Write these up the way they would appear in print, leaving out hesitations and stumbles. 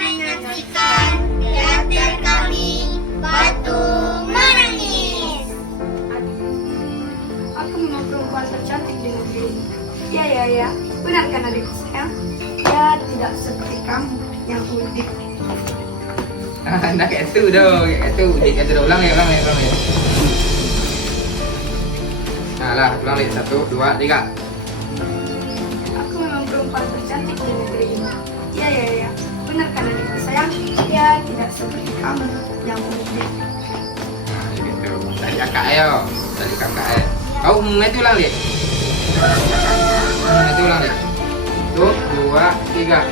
menyaksikan teater kami Batu Menangis. Aku memang perempuan tercantik di negeri ini. Ya, benar kan adikku sayang? Ya, tidak seperti kamu yang udik. Nah kayak itu dong, kayak itu ulang ya. Nah lah, ulang lagi 1, 2, 3. Aku memang perempuan tercantik di negeri ini. Ya, benar kan adikku sayang? Ya, tidak seperti kamu yang udik. Nah gitu, dari kakak ayo, dari kakak ayo. Kau itu ulang lagi. Itu ulang lagi. 1, 2, 3.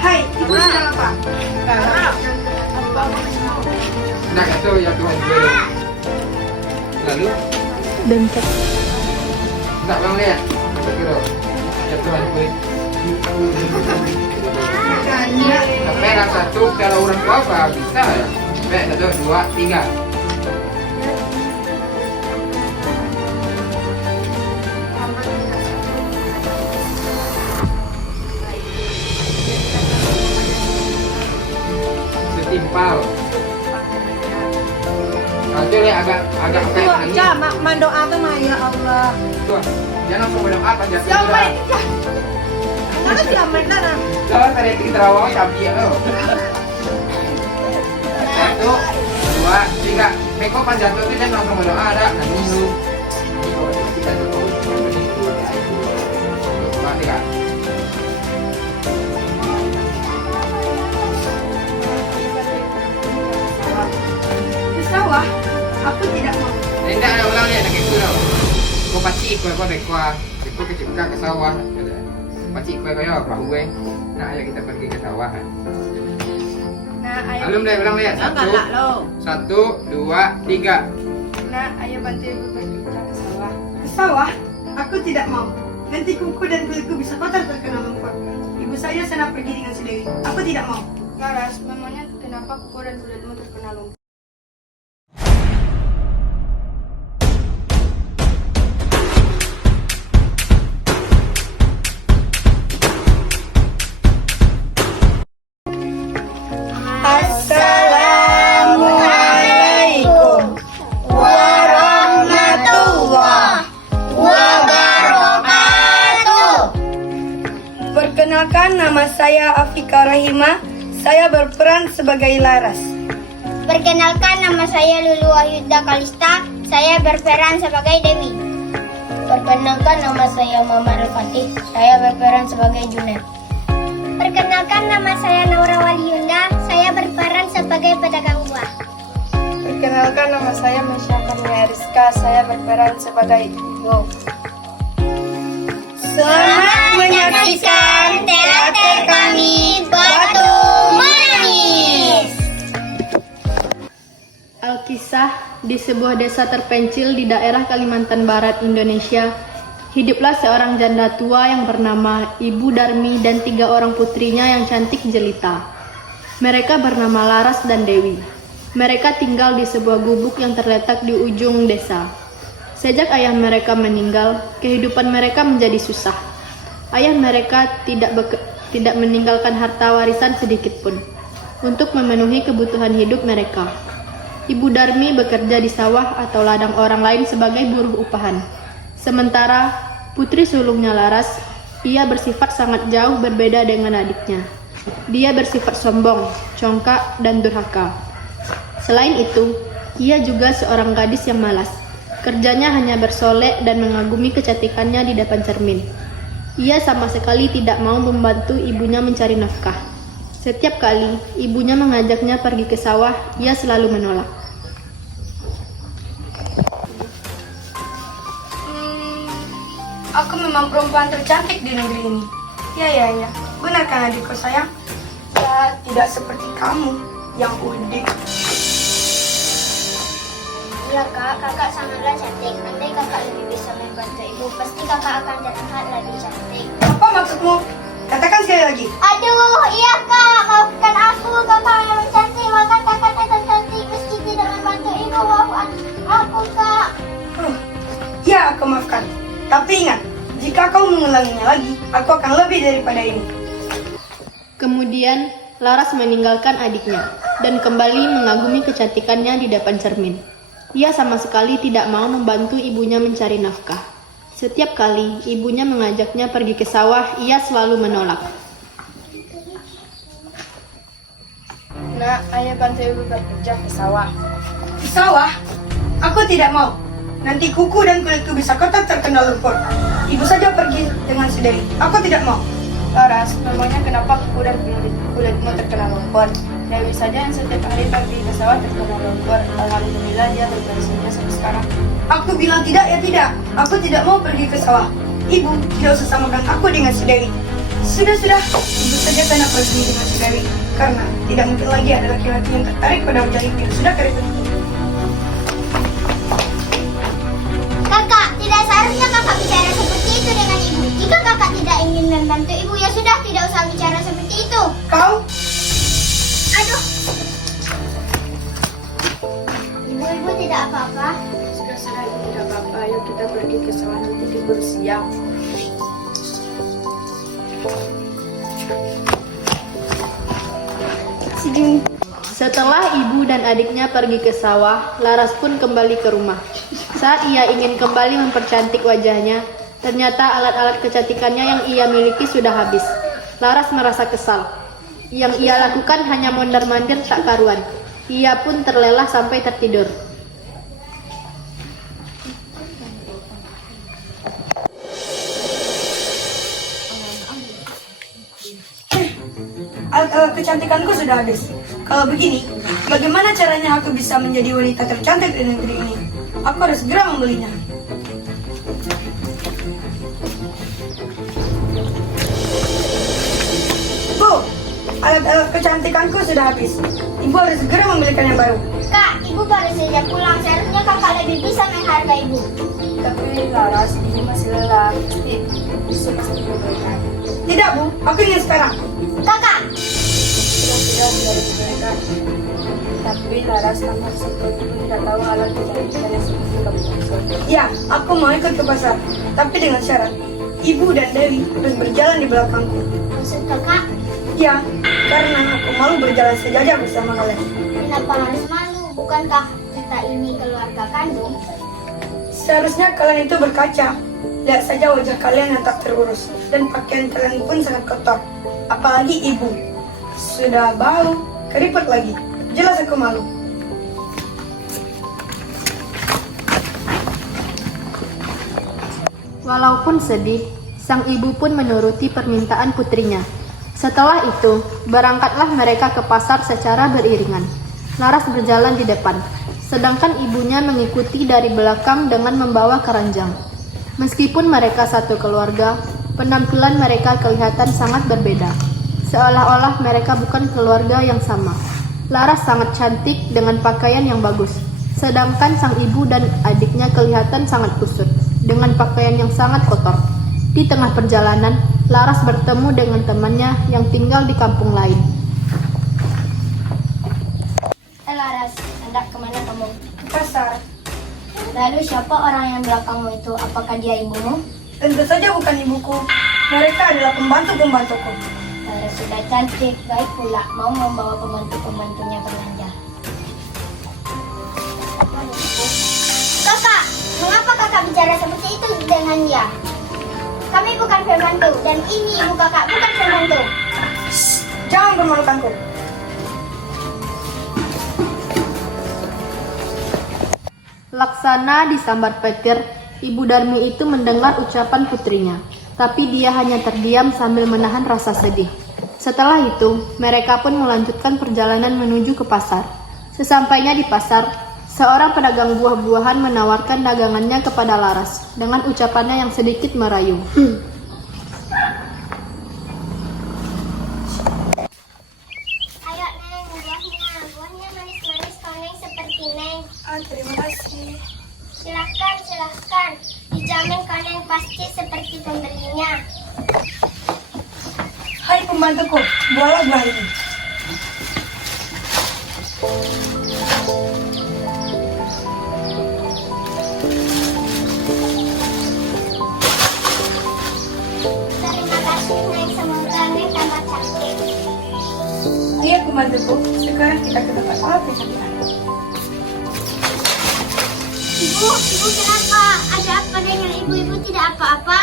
Hai, ibu sedang apa? Nah itu ya Tuhan gue. Lalu Bentar. enggak ulang lihat. Kira ya Tuhan gue. Sampai yang 1 kalau orang tua apa bisa ya? Sampai 1, 2, 3. Setimpal. Itu ya agak kayak ini. Mendoa sama ya Allah. Tuh, jangan langsung berdoa apa aja. Siapa ini? Mana sih aman nana? Jangan tadi kita terawang cabi ya lo. 1, 2, 3. Meko panjat itu jangan langsung berdoa ada. Nanti lu. Kita dulu. 2, 3. Ke sawah? Aku tidak mau. Tidak ada ulang ya, nak itu loh. Kau pacik kau dekwa. Kau kecipka ke sawah. Pacik kau ya, bahu gue. Nah, ayo kita pergi ke sawah. Nah, ayo. Belum deh, ulang lihat. 1, 2, 3. Nah, ayo bantu ibu pergi ke sawah. Ke sawah? Aku tidak mau. Nanti kuku dan kulitku bisa kotor terkena lumpur. Ibu saya sana pergi dengan si Dewi. Aku tidak mau. Laras, memangnya kenapa kuku dan kulitmu terkena lumpur? Assalamualaikum warahmatullahi wabarakatuh. Perkenalkan, nama saya Afika Rahima. Saya berperan sebagai Laras. Perkenalkan, nama saya Lulu Wahyuda Kalista. Saya berperan sebagai Dewi. Perkenalkan, nama saya Muhammad Al-Fatih. Saya berperan sebagai Junet. Perkenalkan, nama saya Naura Waliunda. Saya berperan sebagai pedagang buah. Perkenalkan, nama saya Masya Karnia Rizka. Saya berperan sebagai Igo. Selamat menyaksikan teater kami Batu Menangis. Alkisah, di sebuah desa terpencil di daerah Kalimantan Barat, Indonesia, hiduplah seorang janda tua yang bernama Ibu Darmi dan 3 orang putrinya yang cantik jelita. Mereka bernama Laras dan Dewi. Mereka tinggal di sebuah gubuk yang terletak di ujung desa. Sejak ayah mereka meninggal, kehidupan mereka menjadi susah. Ayah mereka tidak meninggalkan harta warisan sedikit pun untuk memenuhi kebutuhan hidup mereka. Ibu Darmi bekerja di sawah atau ladang orang lain sebagai buruh upahan. Sementara putri sulungnya Laras, ia bersifat sangat jauh berbeda dengan adiknya. Dia bersifat sombong, congkak, dan durhaka. Selain itu, ia juga seorang gadis yang malas. Kerjanya hanya bersolek dan mengagumi kecantikannya di depan cermin. Ia sama sekali tidak mau membantu ibunya mencari nafkah. Setiap kali ibunya mengajaknya pergi ke sawah, ia selalu menolak. Aku memang perempuan tercantik di negeri ini. Ya. Benar kan adikku sayang? Ya, tidak seperti kamu yang udik. Iya kak, kakak sangatlah cantik. Andai kakak lebih bisa membantu ibu, pasti kakak akan terlihat lebih cantik. Apa maksudmu? Katakan sekali lagi. Aduh, iya kak, maafkan aku. Kakak memang cantik, maka kakak tetap cantik meski tidak membantu ibu. Maafkan aku kak. Ya, aku maafkan. Tapi ingat, jika kau mengulanginya lagi, aku akan lebih daripada ini. Kemudian, Laras meninggalkan adiknya dan kembali mengagumi kecantikannya di depan cermin. Ia sama sekali tidak mau membantu ibunya mencari nafkah. Setiap kali ibunya mengajaknya pergi ke sawah, ia selalu menolak. Nak, ayah bantu ibu bekerja ke sawah. Di sawah? Aku tidak mau. Nanti kuku dan kulitku bisa kotor terkena lumpur. Ibu saja pergi dengan sendiri. Aku tidak mau. Laras, memangnya kenapa kuku dan kulitmu terkena lumpur? Dewi saja yang setiap hari pergi ke sawah terkena lumpur. Alhamdulillah dia berkondisinya sampai sekarang. Aku bilang tidak ya tidak. Aku tidak mau pergi ke sawah. Ibu, tidak usah samakan aku dengan si Dewi. Sudah. Ibu saja kena pergi dengan si Dewi. Karena tidak mungkin lagi ada laki-laki yang tertarik pada wajah ibu yang sudah keriput. Kakak, tidak seharusnya kakak bicara seperti itu dengan ibu. Jika kakak tidak ingin membantu ibu, ya sudah, tidak usah bicara seperti itu. Kau? Aduh. Ibu tidak apa-apa. Sudah, ibu tidak apa-apa. Ayo kita pergi ke sawah nanti keburu siang. Setelah ibu dan adiknya pergi ke sawah, Laras pun kembali ke rumah. Saat ia ingin kembali mempercantik wajahnya, ternyata alat-alat kecantikannya yang ia miliki sudah habis. Laras merasa kesal. Yang ia lakukan hanya mondar-mandir tak karuan. Ia pun terlelah sampai tertidur. Alat-alat kecantikanku sudah habis. Kalau begini, bagaimana caranya aku bisa menjadi wanita tercantik di negeri ini? Aku harus segera membelinya. Bu, alat-alat kecantikanku sudah habis. Ibu harus segera membelikan yang baru. Kak, ibu baru saja pulang. Seharusnya kakak lebih bisa menghargai ibu. Tapi Laras, ibu masih lelah. Pasti diberikan. Tidak, Bu. Aku ingin sekarang. Kakak, Sudah dari mereka. Tapi Laras, kamu harus ikut. Ibu tidak tahu alat kecantikan yang seperti kamu maksud. Ya, aku mau ikut ke pasar. Tapi dengan syarat, Ibu dan Dewi harus berjalan di belakangku. maksud kakak, Ya, karena aku malu berjalan sejajar bersama kalian. kenapa harus malu? Bukankah kita ini keluarga kandung? Seharusnya kalian itu berkaca. Lihat saja wajah kalian yang tak terurus. Dan pakaian kalian pun sangat kotor. Apalagi ibu. Sudah bau, keriput lagi. Jelas aku malu. Walaupun sedih, sang ibu pun menuruti permintaan putrinya. Setelah itu, berangkatlah mereka ke pasar secara beriringan. Laras berjalan di depan, sedangkan ibunya mengikuti dari belakang dengan membawa keranjang. Meskipun mereka satu keluarga, penampilan mereka kelihatan sangat berbeda. Seolah-olah mereka bukan keluarga yang sama. Laras sangat cantik dengan pakaian yang bagus, sedangkan sang ibu dan adiknya kelihatan sangat kusut dengan pakaian yang sangat kotor. Di tengah perjalanan, Laras bertemu dengan temannya yang tinggal di kampung lain. Laras, hendak kemana kamu? Pasar. Lalu siapa orang yang belakangmu itu? Apakah dia ibumu? Tentu saja bukan ibuku. Mereka adalah pembantu-pembantuku. Laras sudah cantik, baik pula mau membawa pembantu-pembantunya belanja. Kakak, mengapa kakak bicara seperti itu dengan dia? Kami bukan pembantu, dan ini ibu kakak bukan pembantu. Jangan permalukanku. Laksana disambar petir, Ibu Darmi itu mendengar ucapan putrinya, tapi dia hanya terdiam sambil menahan rasa sedih. Setelah itu, mereka pun melanjutkan perjalanan menuju ke pasar. Sesampainya di pasar, seorang pedagang buah-buahan menawarkan dagangannya kepada Laras dengan ucapannya yang sedikit merayu. Ayo Neng, buahnya. Buahnya manis-manis kau Neng seperti Neng. Terima kasih. Silahkan. Dijamin kau Neng pasti seperti pembelinya. Hai pembantuku, buahlah buah ini. membantuku. Sekarang kita ke tempat sholat bersama. Ibu kenapa? Ada apa dengan ibu-ibu tidak apa-apa?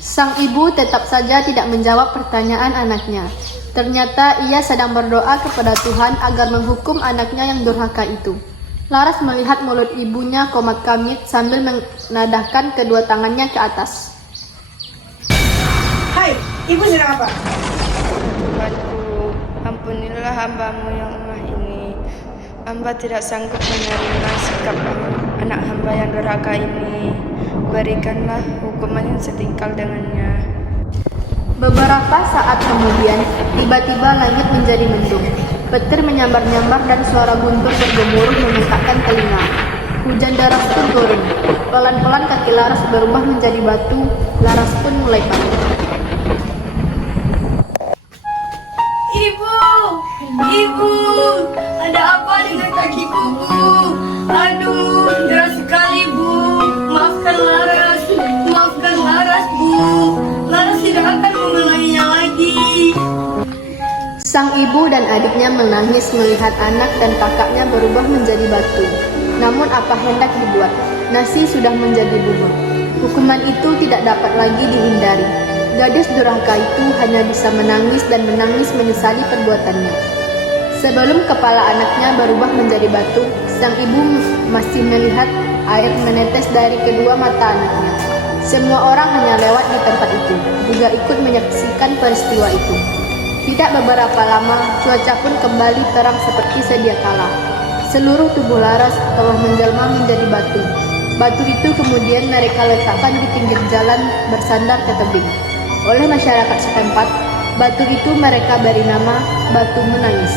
Sang ibu tetap saja tidak menjawab pertanyaan anaknya. Ternyata ia sedang berdoa kepada Tuhan agar menghukum anaknya yang durhaka itu. Laras melihat mulut ibunya komat kamit sambil menadahkan kedua tangannya ke atas. Hai, ibu sedang apa? Tuhanku, ampunilah hamba-Mu yang lemah ini. Hamba tidak sanggup menerima sikap anak hamba yang durhaka ini. Berikanlah hukuman yang setingkal dengannya. Beberapa saat kemudian, tiba-tiba langit menjadi mendung. Petir menyambar-nyambar dan suara guntur bergemuruh memekakkan telinga. Hujan deras pun turun. Pelan-pelan kaki Laras berubah menjadi batu. Laras pun mulai panik. Ibu, ada apa dengan kakiku, Bu? Aduh, deras sekali, Bu. Maafkan Laras, Bu. Laras tidak akan mengulanginya lagi. Sang ibu dan adiknya menangis melihat anak dan kakaknya berubah menjadi batu. Namun apa hendak dibuat? Nasi sudah menjadi bubur. Hukuman itu tidak dapat lagi dihindari. Gadis durhaka itu hanya bisa menangis dan menangis menyesali perbuatannya. Sebelum kepala anaknya berubah menjadi batu, sang ibu masih melihat air menetes dari kedua mata anaknya. Semua orang hanya lewat di tempat itu, juga ikut menyaksikan peristiwa itu. Tidak beberapa lama, cuaca pun kembali terang seperti sedia kala. Seluruh tubuh Laras telah menjelma menjadi batu. Batu itu kemudian mereka letakkan di pinggir jalan bersandar ke tebing. Oleh masyarakat setempat, batu itu mereka beri nama Batu Menangis.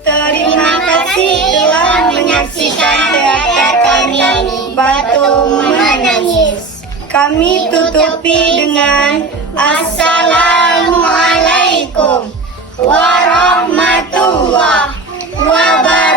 Terima kasih telah menyaksikan teater kami Batu Menangis. Kami tutupi dengan Assalamualaikum warahmatullahi wabarakatuh.